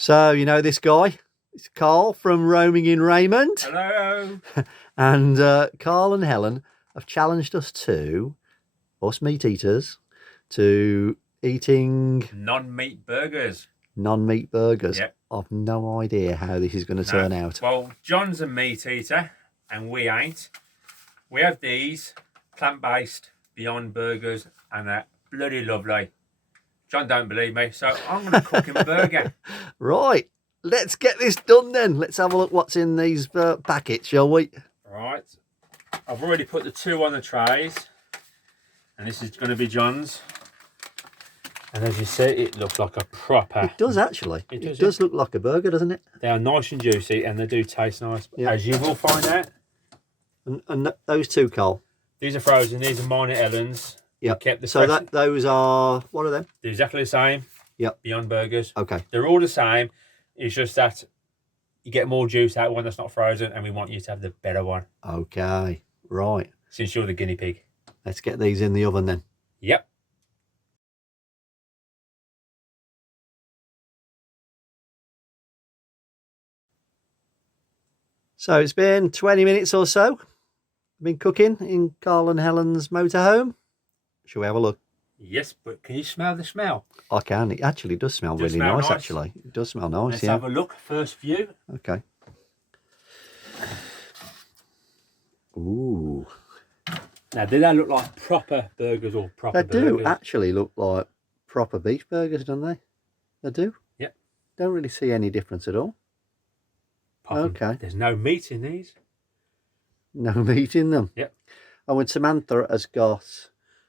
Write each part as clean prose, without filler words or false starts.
So, you know this guy? It's Karl from Roaming in Raymond. Hello. And Karl and Helen have challenged us meat eaters, to eating Non-meat burgers. non-meat burgers. Yep. I've no idea how this is going to turn out. Well, John's a meat eater and we ain't. We have these plant-based Beyond Burgers and they're bloody lovely. John don't believe me, so I'm going to cook him a burger. Right, let's get this done then. Let's have a look what's in these packets, shall we? Right, I've already put the two on the trays, and this is going to be John's. And as you see, it looks like a proper... It does actually. It does look like a burger, doesn't it? They are nice and juicy, and they do taste nice, Yeah. as you will find out. And those two, Karl? These are frozen. These are mine at Helen's. Yeah. Kept the So fresh... those are, what are them? They're exactly the same. Yep. Beyond Burgers. Okay. They're all the same. It's just that you get more juice out of one that's not frozen, and we want you to have the better one. Okay. Right. Since you're the guinea pig. Let's get these in the oven then. Yep. So it's been 20 minutes or so. Been cooking in Karl and Helen's motorhome. Shall we have a look? Yes, but can you smell the smell? I can. It actually does smell Does really smell nice, nice. actually. It does smell nice, Let's yeah. have a look. First view. Okay. Ooh. Now, do they look like proper burgers or proper They do burgers? actually look like proper beef burgers, don't they? They do. Yep. Don't really see any difference at all. Okay. There's no meat in these. No meat in them. Yep. Oh, and Samantha has got...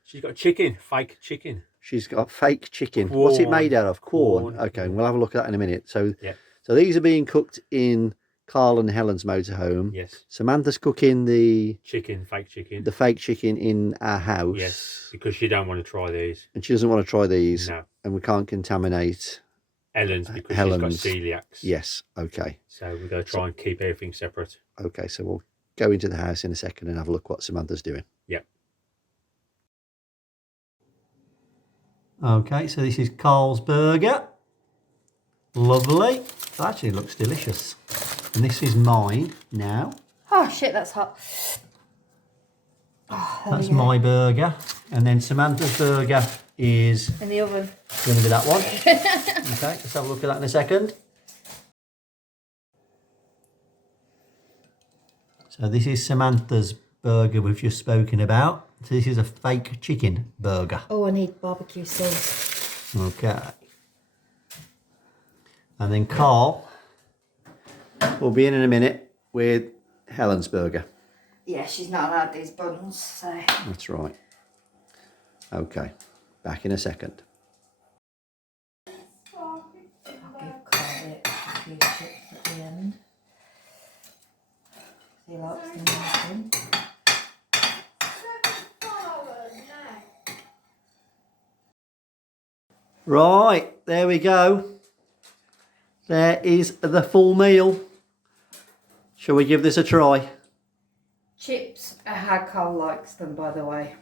She's got chicken, fake chicken. She's got fake chicken. What's it made out of? Corn. Corn. Okay, we'll have a look at that in a minute. So, Yeah. so these are being cooked in Karl and Helen's motorhome. Yes. Samantha's cooking the Chicken, fake chicken. fake chicken in our house. Yes, because she don't want to try these. And she doesn't want to try these. No. And we can't contaminate Helen's because Helen's. she's got celiacs. Yes. Okay. So we're going to try and keep everything separate. Okay. So we'll go into the house in a second and have a look what Samantha's doing. Yep. Okay. So this is Karl's burger. Lovely. It actually looks delicious. And this is mine now. Oh shit, that's hot. Oh, there we That's go. my burger. And then Samantha's burger is In the oven. going to be that one. Okay, let's have a look at that in a second. So this is Samantha's burger we've just spoken about. So this is a fake chicken burger. Oh, I need barbecue sauce. Okay. And then Karl will be in a minute with Helen's burger. Yeah, she's not allowed these buns, so. That's right. Okay, back in a second. I'll give Carl a few chips at the end. He likes them nice. Right, there we go. There is the full meal. Shall we give this a try? Chips are how Carl likes them, by the way.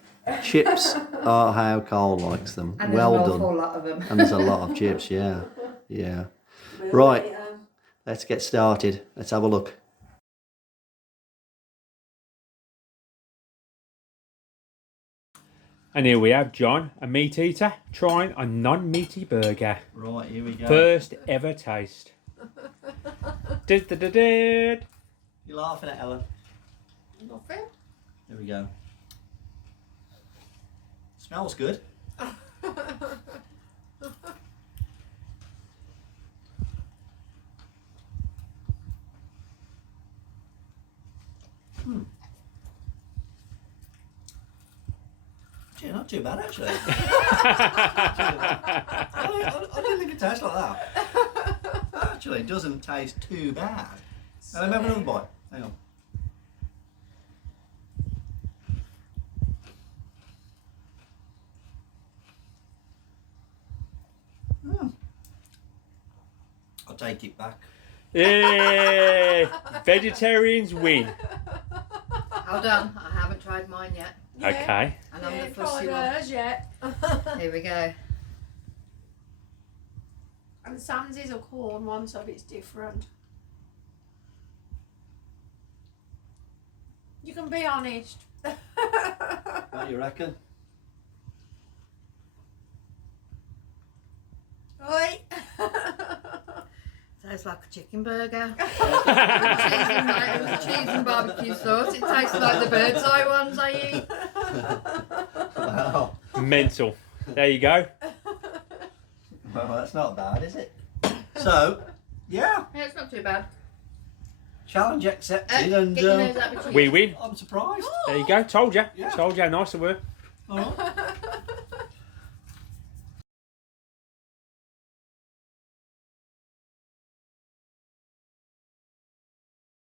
Chips are how Karl likes them. And there's Well an done. awful lot of them. And there's a lot of chips, yeah. Yeah. Right, let's get started. Let's have a look. And here we have John, a meat eater, trying a non-meaty burger. Right, here we go. First ever taste. Did. You're laughing at Ellen. Nothing. There we go. Smells good. Yeah, not too bad actually. I don't think it tastes like that. Actually, it doesn't taste too bad. Let me have another bite. Hang on. I'll take it back. Yay! Vegetarians win. Hold on, I haven't tried mine yet. Okay. And I'm the tried fussy one. hers yet. Here we go. And Sam's is a corn one, so it's different. You can be honest. What do you reckon? Oi. Tastes like a chicken burger. With cheese and barbecue sauce. It tastes like the bird's eye ones I eat. Wow. Mental. There you go. Well, that's not bad, is it? So, yeah, Yeah, it's not too bad. challenge accepted, and Get your nose out of cheese. We win. I'm surprised. There you go. Told you. Yeah. Told you how nice they were. All right.